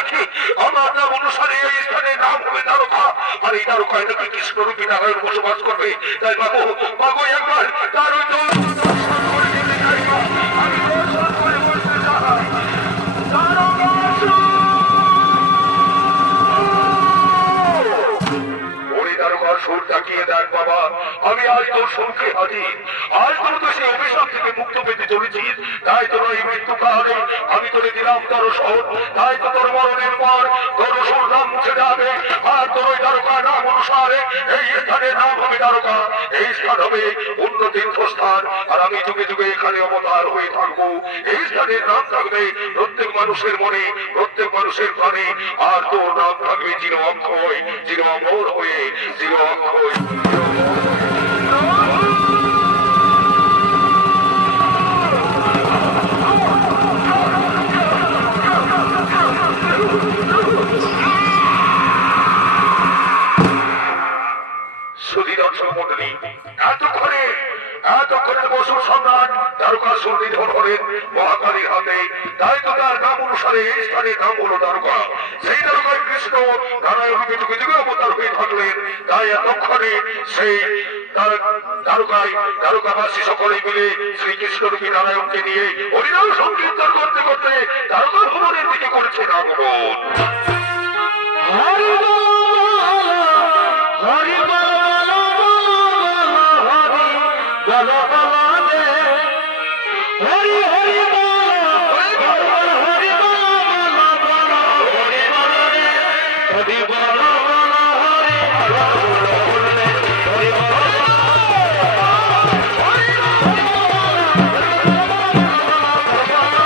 রাখি আমার নাম অনুসারে এই স্থানের নাম হবে দ্বারকা, আর এই দ্বারকায় নাকি কৃষ্ণরূপী নারায়ণ বসবাস করবে। তাই বাবু বাবু একবার তার ওই দর্শন করে যেতে চাই, আমি দর্শন করে বসতে চাই। সুর তাকিয়ে দেখ বাবা, আমি আজ তোর সুরকে হাজির, আজ তোর তো সেই অভিশাপ থেকে মুক্ত পেতে চলেছিস। তাই তোর এই মৃত্যুকালে আমি তোরে দিলাম দর্শন, তাই তো তোর মরণের পর তোর সুর নাম মুছে যাবে, আর তোর ওই দ্বারকা নাম অনুসারে এই স্থানের নাম হবে দ্বারকা, এই স্থান হবে অন্য তীর্থস্থান, আর আমি যুগে যুগে এখানে অবতার হয়ে থাকবো। এই স্থানের নাম থাকবে প্রত্যেক মানুষের মনে, প্রত্যেক মানুষের প্রাণে, আর তোর নাম থাকবে চির অক্ষয়, চির অমর হয়ে, চির অক্ষয়, এতক্ষণে বসুর সম্রাট দ্বারকাসুর নিধন হলেন মহাকালীর হাতে। তাই তো তার নাম অনুসারে এই স্থানের নাম হলো দ্বারকা। সেই দ্বারকায় কৃষ্ণ নারায়ণ রূপে যুগে যুগে অবতার হয়ে থাকলেন। তাই এতক্ষণে সেই দ্বারকায় দ্বারকাবাসী সকলে মিলে শ্রীকৃষ্ণ রূপী নারায়ণকে নিয়ে হরিনাম সংকীর্তন করতে করতে দ্বারকা ভবনের দিকে করেছেন আগমন। হরি বল হরি বল